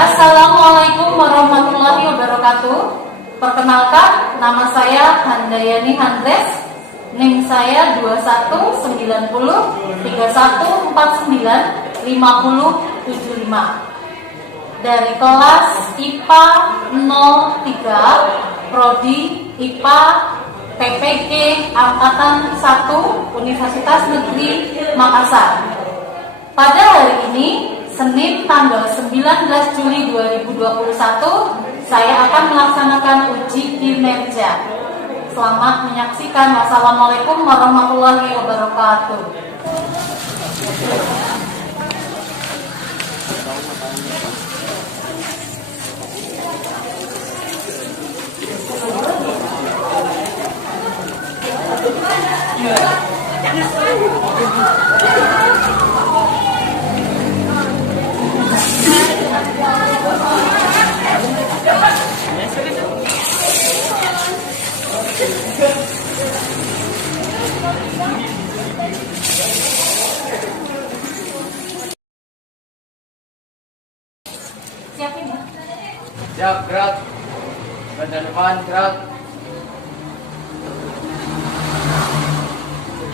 Assalamualaikum warahmatullahi wabarakatuh. Perkenalkan, nama saya Handayani Handres. NIM saya 219031495075 dari kelas IPA 03 Prodi IPA PPG Angkatan 1 Universitas Negeri Makassar. Pada hari ini, Senin tanggal 19 Juli 2021, saya akan melaksanakan uji kinerja. Selamat menyaksikan. Wassalamualaikum warahmatullahi wabarakatuh. Siapin ya. Siap, gerak. Badan depan, gerak.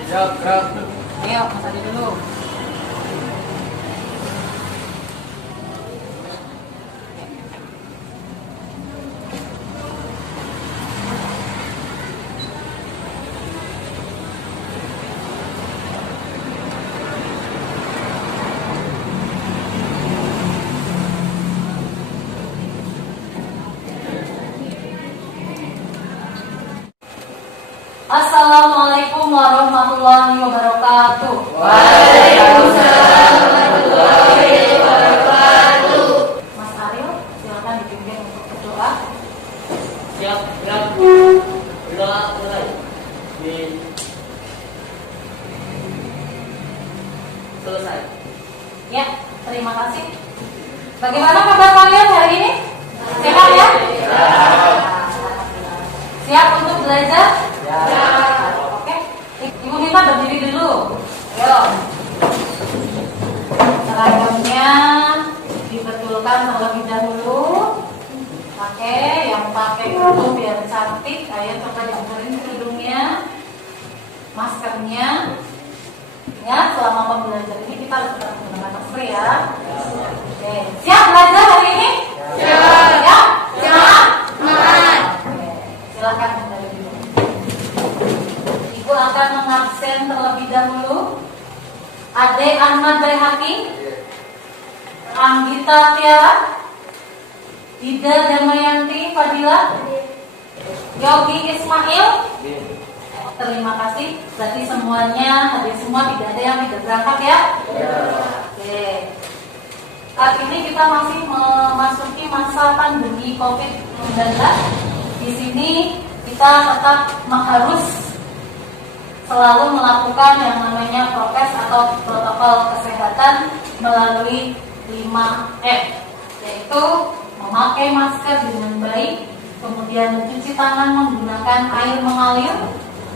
Siap, gerak. Ayo, Mas Adi dulu. Assalamualaikum warahmatullahi wabarakatuh. Waalaikumsalam warahmatullahi wabarakatuh. Mas Ariel, silakan dipimpin untuk berdoa. Siap, gerak. Berdoa mulai. Selesai. Ya, terima kasih. Bagaimana kabar kalian hari ini? Sehat ya? Siap untuk belajar? Oke. Ibu minta berdiri dulu. Ayo. Seragamnya dibetulkan terlebih dahulu. Oke, yang pakai kerudung biar cantik. Ayo coba diangkatin kerudungnya, maskernya. Ya, selama pembelajaran ini kita harus tetap menggunakan masker ya. Oke, siap belajar hari ini? Siap. Ya? Siap? Semangat. Oke, silakan dari dulu. Ibu akan mengabsen terlebih dahulu. Ade Ahmad Baihaqi, Anggita Tiara, Ida Damayanti Fadila, Yogi Ismail. Terima kasih. Berarti semuanya hadir semua, tidak ada yang tidak berangkat ya? Oke. Saat ini kita masih memasuki masa pandemi COVID-19. Di sini kita tetap harus selalu melakukan yang namanya prokes atau protokol kesehatan melalui 5M, yaitu memakai masker dengan baik, kemudian mencuci tangan menggunakan air mengalir,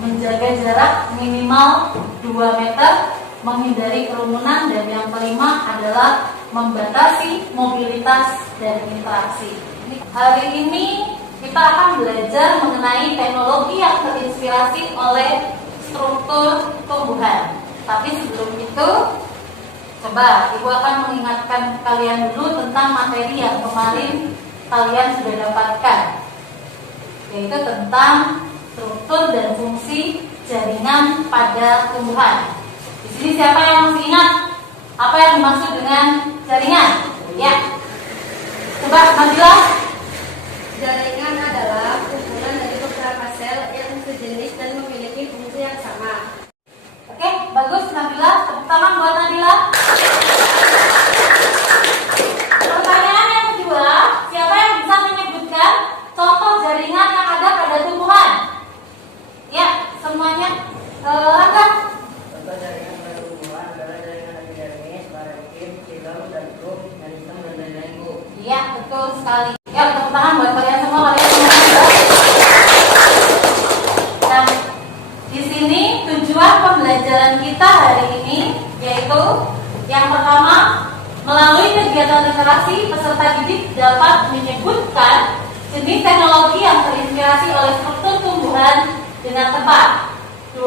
menjaga jarak minimal 2 meter, menghindari kerumunan, dan yang kelima adalah membatasi mobilitas dan interaksi. Hari ini kita akan belajar mengenai teknologi yang terinspirasi oleh struktur tumbuhan. Tapi sebelum itu, coba Ibu akan mengingatkan kalian dulu tentang materi yang kemarin kalian sudah dapatkan, yaitu tentang struktur dan fungsi jaringan pada tumbuhan. Di sini siapa yang masih ingat apa yang dimaksud dengan jaringan? Ya, coba Nabila. Jaringan adalah kumpulan dari beberapa sel yang sejenis dan memiliki fungsi yang sama. Oke, bagus Nabila. Tepuk tangan buat Nabila. Pertanyaan yang kedua, siapa yang bisa menyebutkan contoh jaringan yang ada pada tumbuhan? Ya, semuanya. Angkat. Contoh jaringan pada tumbuhan adalah jaringan epidermis, parenkim, xilem, dan grup, meristem, dan lain-lain, Bu. Iya, betul sekali. Ya, tepuk tangan buat kalian semua. Kalian semua hebat. Nah, di sini tujuan pembelajaran kita hari ini yaitu yang pertama Melalui kegiatan literasi, peserta didik dapat menyebutkan jenis teknologi yang terinspirasi oleh struktur tumbuhan dengan tepat. 2.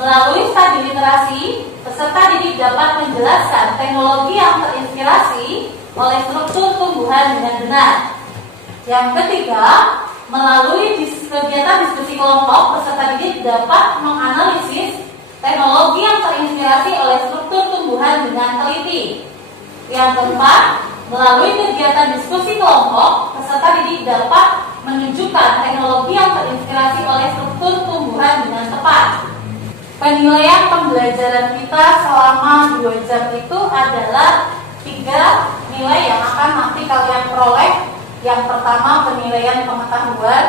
Melalui studi literasi, peserta didik dapat menjelaskan teknologi yang terinspirasi oleh struktur tumbuhan dengan benar. Yang ketiga, melalui kegiatan diskusi kelompok, peserta didik dapat menganalisis teknologi yang terinspirasi oleh struktur tumbuhan dengan teliti. Yang keempat, melalui kegiatan diskusi kelompok, peserta didik dapat menunjukkan teknologi yang terinspirasi oleh struktur tumbuhan dengan tepat. Penilaian pembelajaran kita selama 2 jam itu adalah 3 nilai yang akan nanti kalian peroleh. Yang pertama, penilaian pengetahuan.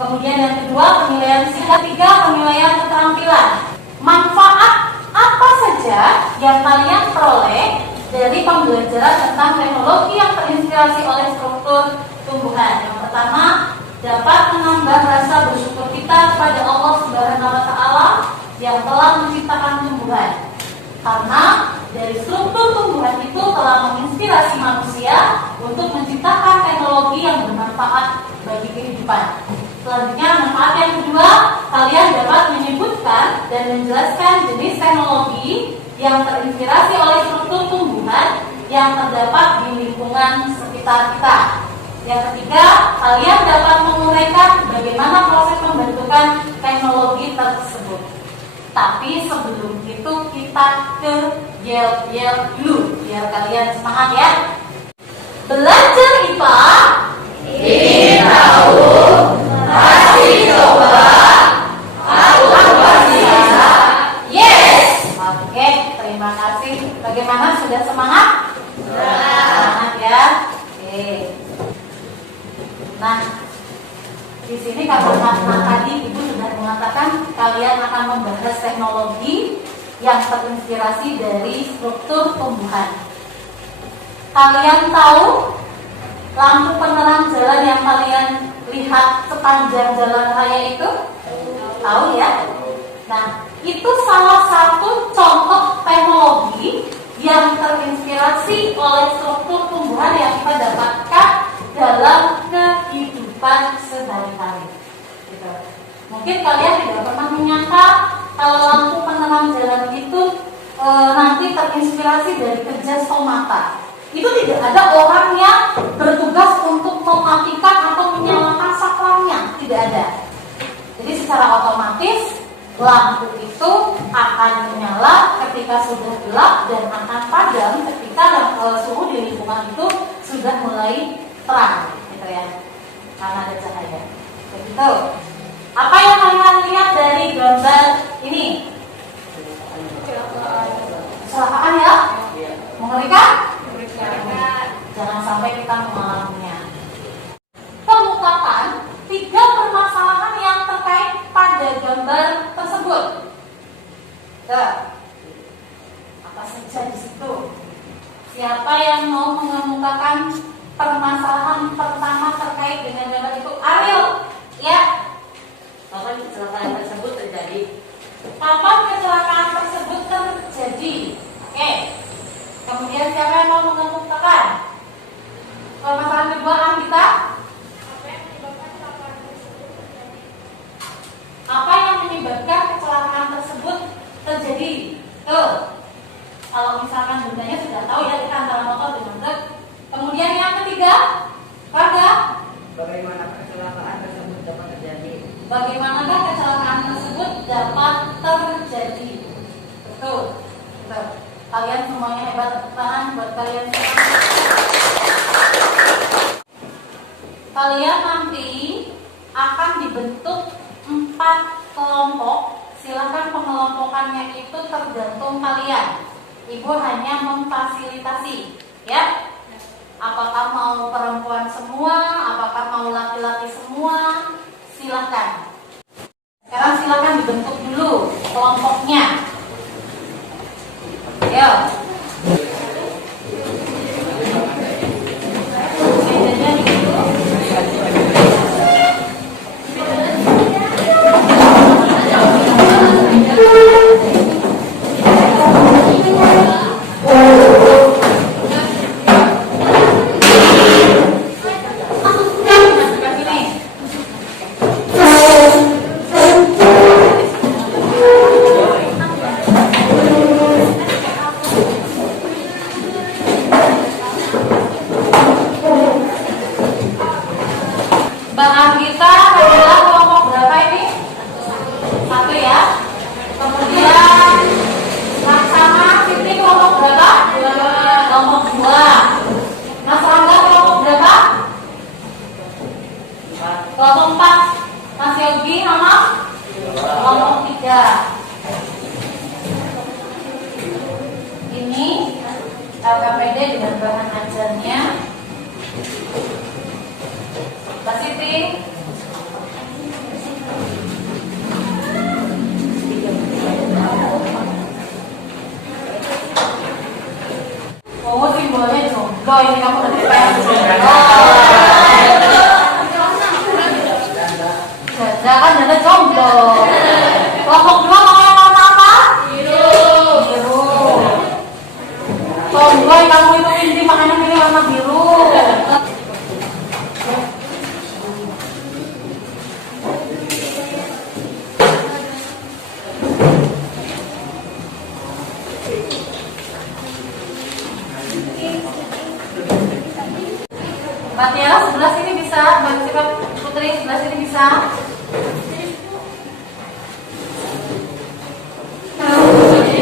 Kemudian yang kedua, penilaian singkat. 3, penilaian keterampilan. Manfaat apa saja yang kalian peroleh dari pembelajaran tentang teknologi yang terinspirasi oleh struktur tumbuhan? Yang pertama, dapat menambah rasa bersyukur kita kepada Allah Subhanahu wa Ta'ala yang telah menciptakan tumbuhan. Karena dari struktur tumbuhan itu telah menginspirasi manusia untuk menciptakan teknologi yang bermanfaat bagi kehidupan. Selanjutnya, manfaat yang kedua, kalian dapat menyebutkan dan menjelaskan jenis teknologi yang terinspirasi oleh struktur tumbuhan yang terdapat di lingkungan sekitar kita. Yang ketiga, kalian dapat menguraikan bagaimana proses pembentukan teknologi tersebut. Tapi sebelum itu kita ke yel-yel dulu biar kalian semangat ya. Belajar IPA Ingin tahu, pasti coba, aku pasti bisa. Yes. Oke, terima kasih. Bagaimana, sudah semangat? Semangat ya. Oke. Nah, di sini karena tadi Ibu sudah mengatakan kalian akan membahas teknologi yang terinspirasi dari struktur tumbuhan. Kalian tahu lampu penerang jalan yang kalian lihat sepanjang jalan raya itu? Tahu ya? Nah, itu salah satu contoh teknologi yang terinspirasi oleh struktur tumbuhan yang kita dapatkan dalam kehidupan sehari-hari. Gitu. Mungkin kalian tidak pernah menyangka kalau lampu penerang jalan itu nanti terinspirasi dari kerja stomata. Itu tidak ada orang yang bertugas untuk mematikan atau menyalakan saklarnya, tidak ada. Jadi secara otomatis lampu itu akan menyala ketika sudah gelap dan akan padam ketika suhu di lingkungan itu sudah mulai terang, gitu ya, karena ada cahaya. Begitu. Apa yang kalian lihat dari gambar ini? Kecelakaan ya? Mengerikan? Jangan sampai kita mengalaminya. Kemukakan 3 permasalahan yang terkait pada gambar tersebut. Apa saja di situ? Siapa yang mau mengemukakan permasalahan pertama terkait dengan gambar itu? Ariel, ya. Kapan kecelakaan tersebut terjadi? Kapan kecelakaan tersebut terjadi? Oke. Kemudian siapa yang mau mengemukakan permasalahan kedua, Anggita? Apa yang menyebabkan kecelakaan tersebut terjadi? Tuh. Kalau misalkan bundanya sudah tahu ya, kita antara motor dengan truk. Kemudian yang ketiga, Raga, Bagaimana kecelakaan tersebut dapat terjadi? bagaimanakah kecelakaan tersebut dapat terjadi? Betul. Betul. Kalian semuanya hebat, tepuk tangan buat kalian semua. Kalian nanti akan dibentuk 4 kelompok. Silakan pengelompokannya itu tergantung kalian. Ibu hanya memfasilitasi, ya. Apakah mau perempuan semua, apakah mau laki-laki semua, silakan. Sekarang silakan dibentuk dulu kelompoknya. Ayo. LKPD dengan bahan ajarnya. Mbak Siti. Oh, simbolnya jomblo, ini kamu udah DPR jomblo. Janda kan janda jomblo. Kelompok 2 mau yang warna apa? Biru. Tomboy, kamu itu inti makanya pilih warna biru. Mbak Tiara sebelah sini bisa, Mbak Sifat Putri sebelah sini bisa. Jadi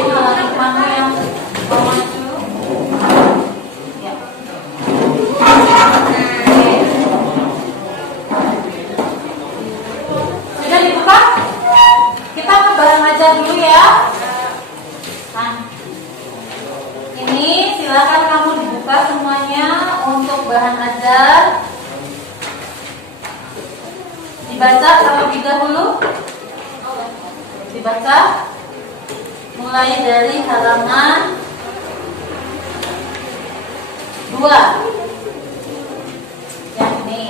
mana yang mau maju? Ya. Sudah dibuka? Kita ke barang aja dulu ya. Nah, ini silakan kamu dibuka semuanya untuk bahan ajar. Dibaca terlebih dahulu. Dibaca mulai dari halaman 2. Yang ini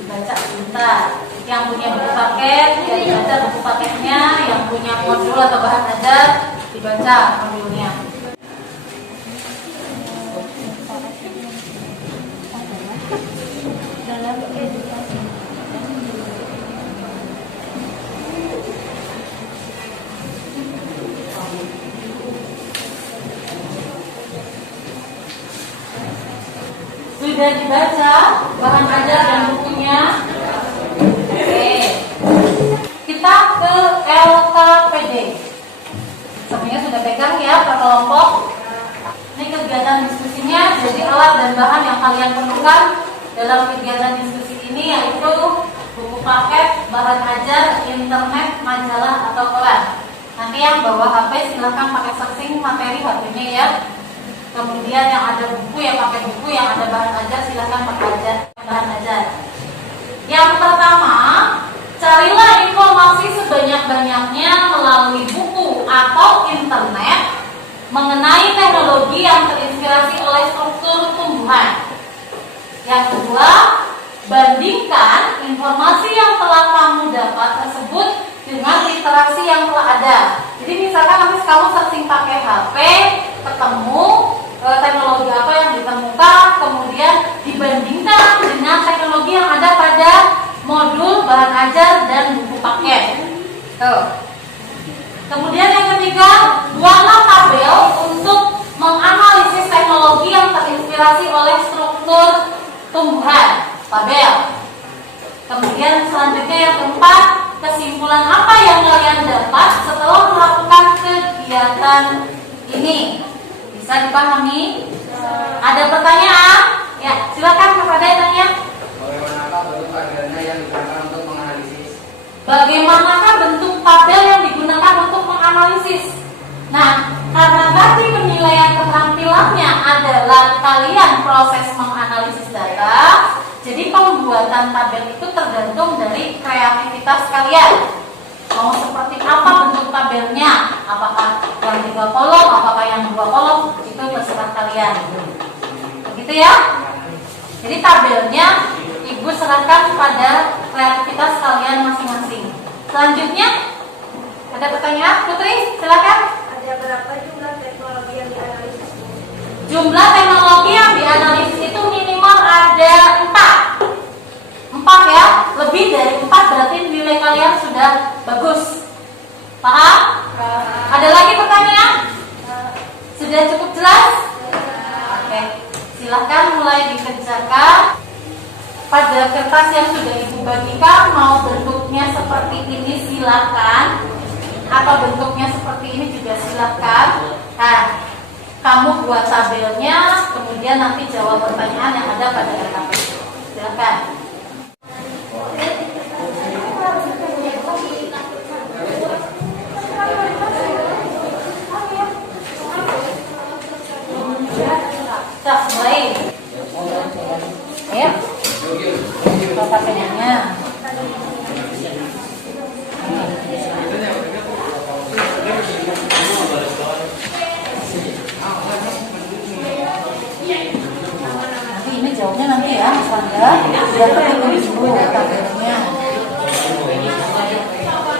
dibaca sebentar. Yang punya buku paket, ya dibaca buku paketnya. Yang punya modul atau bahan ajar, dibaca modulnya. Dalam edukasi. Sudah dibaca bahan ajar dan bukunya? Oke. Kita ke LKPD. Semuanya sudah pegang ya per kelompok. Ini kegiatan diskusinya, jadi alat dan bahan yang kalian perlukan dalam kegiatan diskusi ini yaitu buku paket, bahan ajar, internet, majalah atau koran. Nanti yang bawa HP silahkan pakai searching materi HP-nya ya. Kemudian yang ada buku ya pakai buku, yang ada bahan ajar silahkan pakai bahan ajar. Yang pertama, carilah informasi sebanyak-banyaknya melalui buku atau internet mengenai teknologi yang terinspirasi oleh struktur tumbuhan. Yang kedua, bandingkan informasi yang telah kamu dapat tersebut dengan literasi yang telah ada. Jadi misalkan nanti kamu searching pakai HP, ketemu teknologi apa yang ditemukan, kemudian dibandingkan dengan teknologi yang ada pada modul, bahan ajar, dan buku paket. Tuh. Kemudian yang ketiga, buatlah tabel untuk menganalisis teknologi yang terinspirasi oleh struktur tumbuhan. Tabel. Kemudian selanjutnya yang keempat, kesimpulan apa yang kalian dapat setelah melakukan kegiatan ini? Bisa dipahami? Ada pertanyaan? Ya, silakan kepada yang tanya. Bagaimanakah bentuk tabelnya yang digunakan untuk menganalisis? Bagaimanakah bentuk tabel yang digunakan untuk menganalisis? Nah, karena tadi penilaian keterampilannya adalah kalian proses menganalisis data, jadi pembuatan tabel itu tergantung dari kreativitas kalian. Mau seperti apa bentuk tabelnya? Apakah yang 3 kolom, apakah yang 2 kolom? Itu terserah kalian. Begitu ya? Jadi tabelnya Ibu serahkan pada kreativitas kalian masing-masing. Selanjutnya, ada pertanyaan? Putri, silakan. Ada berapa jumlah teknologi yang dianalisis? Jumlah teknologi yang dianalisis itu minimal ada 4. 4 ya, lebih dari 4 berarti nilai kalian sudah bagus. Paham? Ada lagi pertanyaan? Sudah cukup jelas? Oke, silahkan mulai dikerjakan. Pada kertas yang sudah Ibu bagikan, mau bentuknya seperti ini silahkan, atau bentuknya seperti ini juga silahkan. Nah, kamu buat tabelnya, kemudian nanti jawab pertanyaan yang ada pada LKPD. Silahkan. dijawabnya nanti ya Mas Rangga. Biar ketemu dulu tabelnya.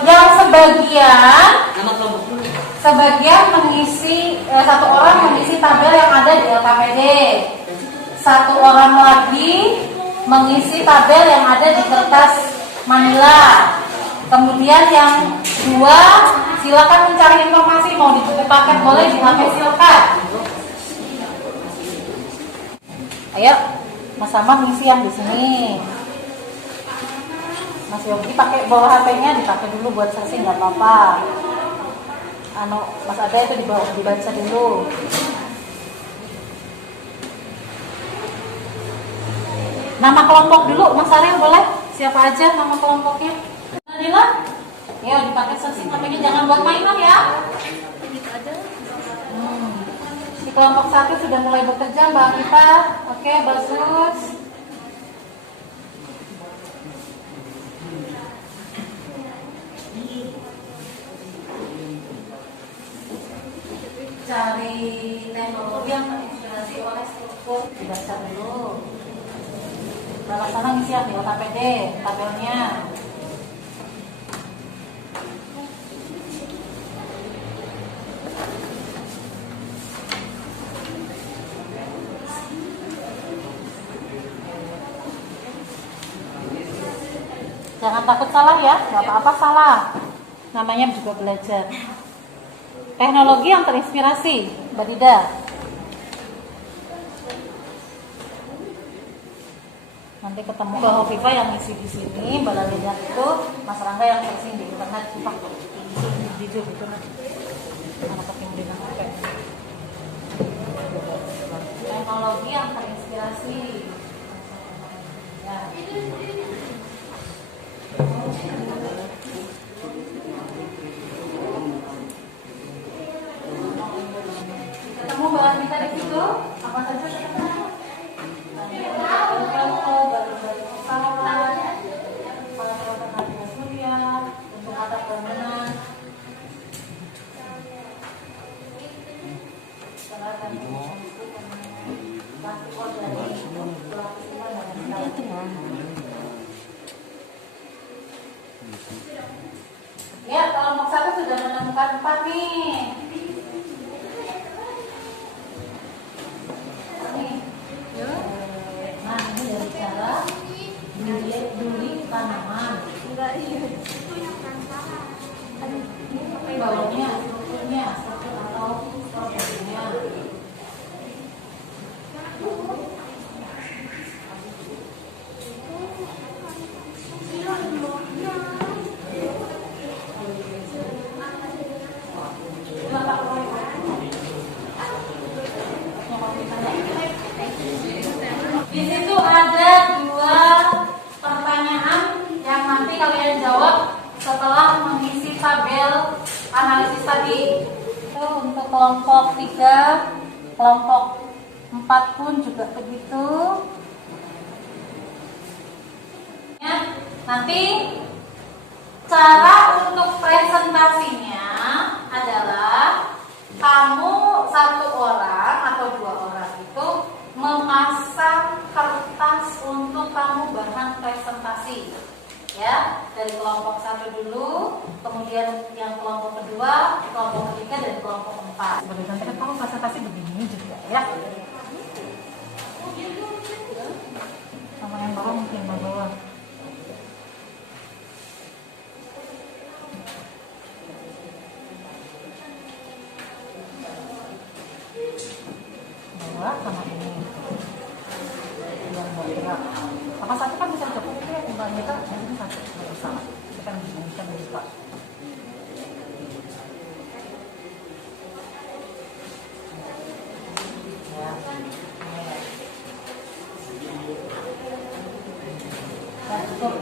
Yang sebagian mengisi satu orang mengisi tabel yang ada di LKPD. Satu orang lagi mengisi tabel yang ada di kertas manila. Kemudian yang dua, silakan mencari informasi, mau di buku paket boleh, di HP silakan. Ayo, Mas Sama mengisi yang di sini. Mas Yogi pakai bawa HP-nya, dipakai dulu buat searching nggak apa-apa. Mas Ada itu dibaca dulu. Nama kelompok dulu, Mas Ariel boleh? Siapa aja nama kelompoknya? Nila? Ya, dipakai searching HP-nya, jangan buat mainan ya. Di kelompok 1 sudah mulai bekerja Mbak Anita. Oke, bagus. Cari teknologi yang terinspirasi oleh struktur, dibaca dulu. Nah, sana ngisi ya di OKPD, tabelnya. Jangan takut salah ya, nggak apa-apa salah. Namanya juga belajar. Teknologi yang terinspirasi, Mbak Dida. Nanti ketemu ke Hovifa yang isi di sini, Mbak Lalina itu, Mas Rangga yang searching di internet, di jujur itu nanti. Anak ketim di HP. Teknologi yang terinspirasi. Ya. Ketemu Mbak Anita di situ, apa saja ketemu? Untuk atap bangunan. Ya, kelompok 1 sudah menemukan 4 nih. Nah, ini dari cara duli tanaman. Bawahnya, strukturnya, struktur atau prosesnya. Di situ ada 2 pertanyaan yang nanti kalian jawab setelah mengisi tabel analisis tadi. Itu untuk kelompok 3, kelompok 4 pun juga begitu. Ya, nanti cara untuk presentasinya adalah kamu 1 orang atau 2 orang itu memasang kertas untuk kamu bahan presentasi. Ya, dari kelompok 1 dulu, kemudian yang kelompok kedua, kelompok ketiga, dan kelompok 4. Sebagai nanti kan kamu presentasi begini juga ya. Sama yang bawah mungkin bawah. Bawah sama ini. Yang bergerak. Sama satu kan bisa cukup itu ya, Mbak Anita. Ini satu sama. Kita kan bisa lupa. Ya. Nah, cukup.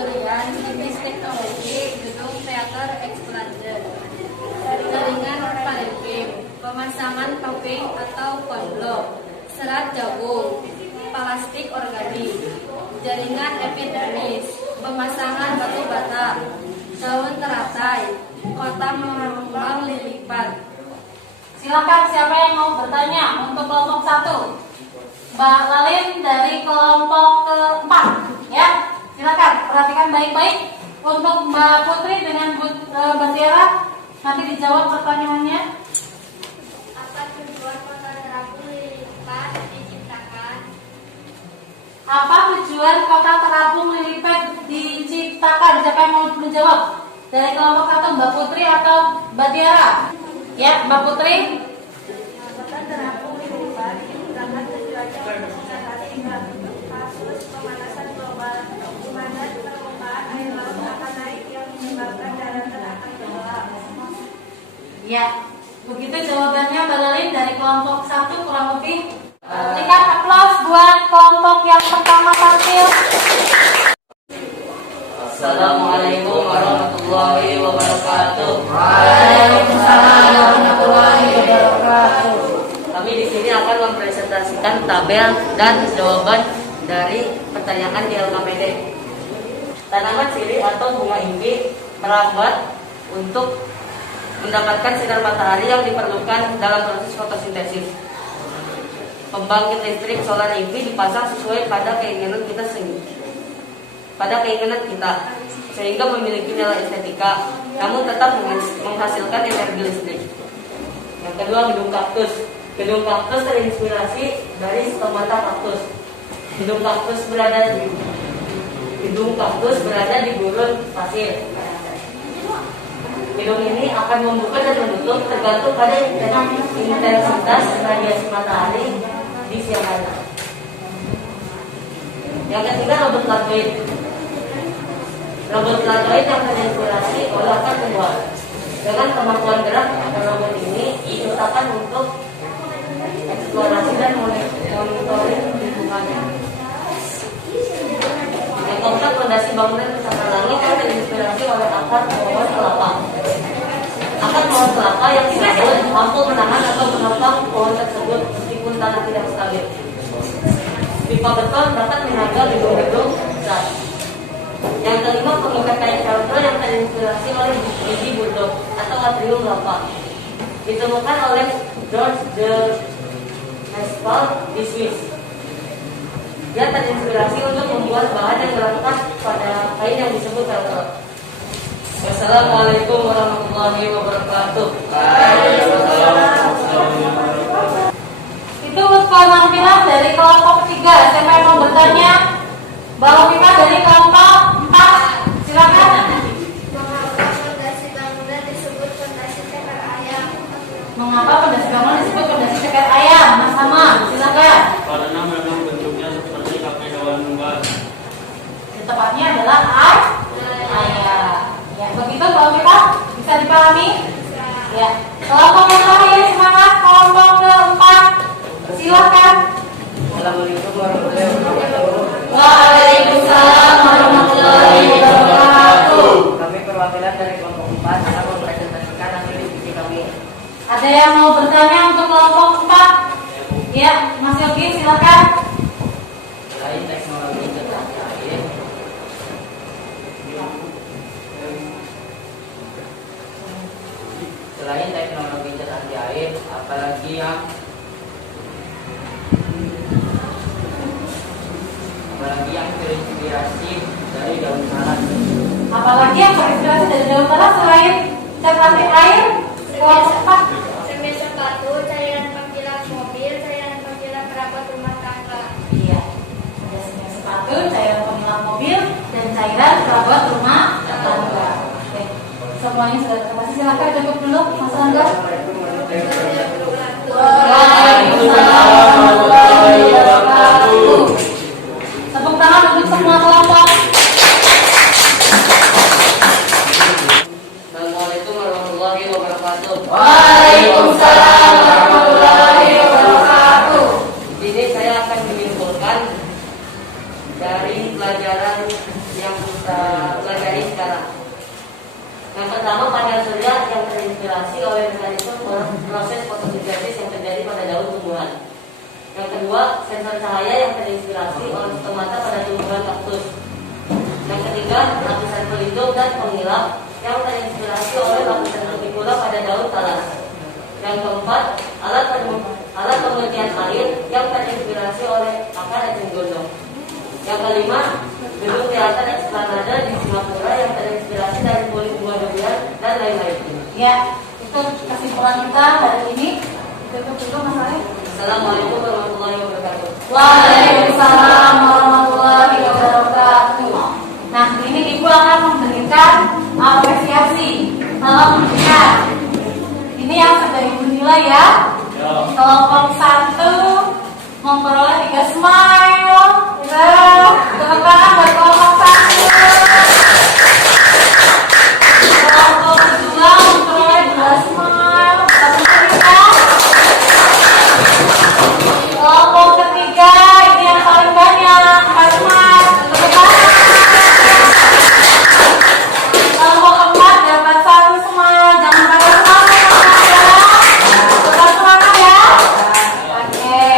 pembelian jenis teknologi gedung teater Explander, jaringan palimping, pemasangan topeng atau konblok, serat gabung, plastik organik, jaringan epidermis, pemasangan batu bata, daun teratai, kotak mengembang lilipat. Silakan siapa yang mau bertanya untuk kelompok 1. Mbak Lalin dari kelompok keempat, ya. Silakan perhatikan baik-baik. Untuk Mbak Putri dengan Mbak Tiara nanti dijawab pertanyaannya. Apa tujuan kota terapung lilipat diciptakan? Apa tujuan kota terapung lilipat diciptakan? Siapa yang mau menjawab? Dari kelompok 1 Mbak Putri atau Mbak Tiara? Ya, Mbak Putri. Kota terapung lilipat diciptakan tujuannya untuk mengatasi kasus pemanasan global, di mana permukaan air laut akan naik yang menyebabkan daratan akan tenggelam. Ya, begitu jawabannya Mbak Lalin dari kelompok 1 kurang lebih. Berikan aplaus buat kelompok yang pertama tampil. Assalamualaikum warahmatullahi wabarakatuh. Waalaikumsalam warahmatullahi wabarakatuh. Kami di sini akan mempresentasikan tabel dan jawaban dari pertanyaan di LKPD. Tanaman sirih atau bunga inti merambat untuk mendapatkan sinar matahari yang diperlukan dalam proses fotosintesis. Pembangkit listrik solar EV dipasang sesuai pada keinginan kita sehingga memiliki nilai estetika, namun tetap menghasilkan energi listrik. Yang kedua, gedung kaktus. Gedung kaktus terinspirasi dari stomata kaktus. Gedung kaktus berada di gurun pasir. Gedung ini akan membuka dan menutup tergantung pada intensitas radiasi matahari di siang hari. Yang ketiga, robot Latwin. Robot Latwin yang terinspirasi oleh akan membuat. Dengan kemampuan gerak, robot ini diciptakan untuk eksplorasi dan monitoring lingkungannya. Yang keempat, fondasi bangunan pusaka langit yang terinspirasi oleh akar pohon kelapa. Akar pohon kelapa yang stabil mampu menahan atau menopang pohon tersebut meskipun tanah tidak stabil. Pipa beton dapat menjaga gedung-gedung besar. Yang kelima, pengikat kayu velcro yang terinspirasi oleh biji bulldog atau atrium lava. Ditemukan oleh George de Nespal di Swiss. Dia terinspirasi untuk membuat bahan yang melekat pada kain yang disebut velcro. Wassalamualaikum warahmatullahi wabarakatuh. Itu penampilan dari kelompok 3. Siapa yang mau bertanya? Mbak Lopika dari kelompok 4. Silakan. Mengapa fondasi bangunan disebut fondasi ceker ayam? Mengapa fondasi bangunan disebut fondasi ceker ayam? Mas Sama, silakan. Karena memang bentuknya seperti kaki hewan lumba. Tepatnya adalah ayam. Ya, begitu Mbak Lopika? Bisa dipahami? Ya. Kelompok yang lain semangat. Kelompok keempat. Silakan. Assalamualaikum warahmatullahi wabarakatuh. Waalaikumsalam warahmatullahi wabarakatuh. Kami perwakilan dari kelompok 4 akan mempresentasikan hasil diskusi kami. Ada yang mau bertanya untuk kelompok 4? Ya, Mas Yogi silakan. Selain teknologi cerdas air, apalagi yang terinspirasi dari daun salat. Apalagi yang terinspirasi dari daun salat selain cerdas air, kelompok 4. Semen sepatu, cairan pengkilat mobil, cairan pengkilat perabot rumah tangga. Iya. Ada semen sepatu, cairan pengilap mobil, dan cairan perabot rumah tangga. Oke. Semuanya sudah terkasih. Silakan cukup dulu, Mas Angga. Waalaikumsalam warahmatullahi wabarakatuh. Tepuk tangan untuk semua kelompok. Assalamualaikum warahmatullahi wabarakatuh. Waalaikumsalam warahmatullahi wabarakatuh. Di sini saya akan menyimpulkan dari pelajaran yang kita terinspirasi oleh mekanisme proses fotosintesis yang terjadi pada daun tumbuhan. Yang kedua, sensor cahaya yang terinspirasi oleh stomata pada tumbuhan kaktus. Yang ketiga, lapisan pelindung dan penghilap yang terinspirasi oleh lapisan cuticula pada daun talas. Yang keempat, alat pengertian air yang terinspirasi oleh akar eceng gondong. Yang kelima, gedung teater Esplanade di Singapura yang terinspirasi dari kulit bunga durian dan lain-lain. Ya, itu kesimpulan kita hari ini. Cukup Mas Arif. Assalamualaikum warahmatullahi wabarakatuh. Waalaikumsalam warahmatullahi wabarakatuh. Nah, ini Ibu akan memberikan apresiasi kelompok. Ini yang sudah Ibu nilai ya. Kelompok 1 memperoleh 3 smile. Tepuk tangan buat kelompok 1. Kelompok 2 memperoleh 2 smile. Tepuk tangan. Kelompok ketiga ini yang paling banyak 4 smile. Tepuk tangan. Kelompok 4 dapat 1 smile. Jangan pada semangat ya. Tetap semangat ya. Oke.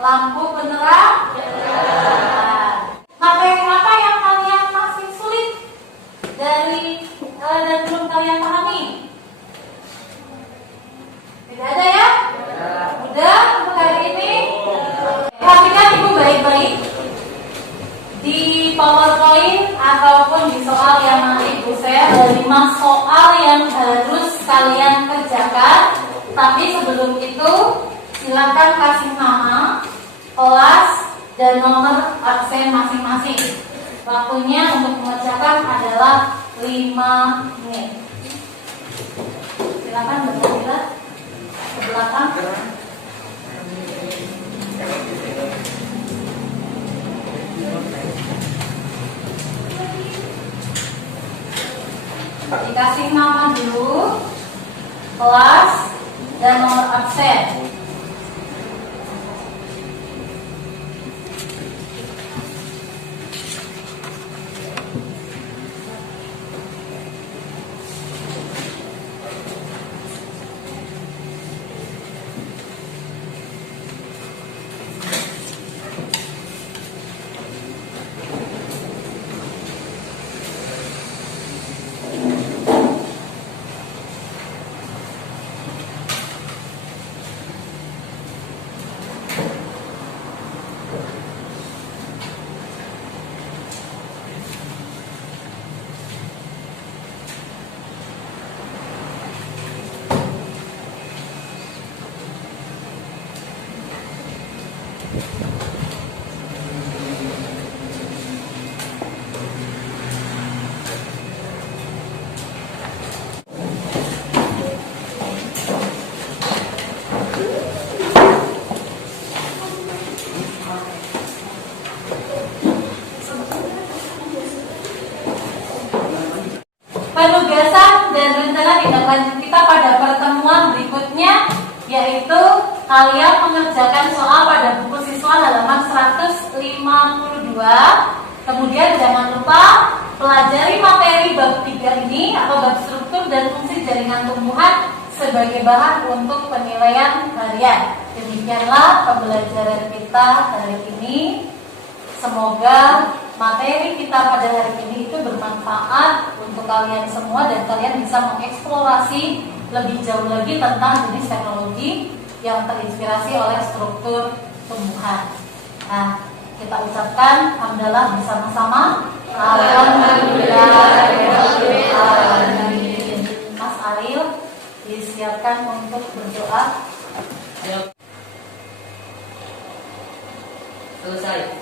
lampu penerang. Materi apa yang kalian masih sulit dari dan belum kalian pahami? Tidak ada ya? Udah untuk hari ini. Perhatikan ibu baik-baik di PowerPoint ataupun di soal yang nanti ibu share ada 5 soal yang harus kalian kerjakan. Tapi sebelum itu silakan kasih nama, kelas, dan nomor absen masing-masing. Waktunya untuk mengerjakan adalah 5 menit. Silakan Mbak Fadila ke belakang. Dikasih nama dulu, kelas, dan nomor absen. Penugasan dan rencana tindak lanjut kita pada pertemuan berikutnya yaitu kalian mengerjakan soal pada buku siswa halaman 152. Kemudian jangan lupa pelajari materi bab 3 ini atau bab struktur dan fungsi jaringan tumbuhan sebagai bahan untuk penilaian harian. Demikianlah pembelajaran kita hari ini. Semoga materi kita pada hari ini itu bermanfaat untuk kalian semua dan kalian bisa mengeksplorasi lebih jauh lagi tentang jenis teknologi yang terinspirasi oleh struktur tumbuhan. Nah, kita ucapkan hamdalah bersama-sama. Alhamdulillahirobbilalamin. Mas Ariel disiapkan untuk berdoa. Selesai.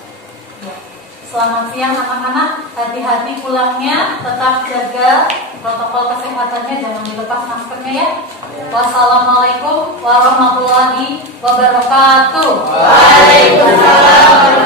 Selamat siang anak-anak, hati-hati pulangnya, tetap jaga protokol kesehatannya, jangan dilepas maskernya ya. Wassalamualaikum warahmatullahi wabarakatuh. Waalaikumsalam.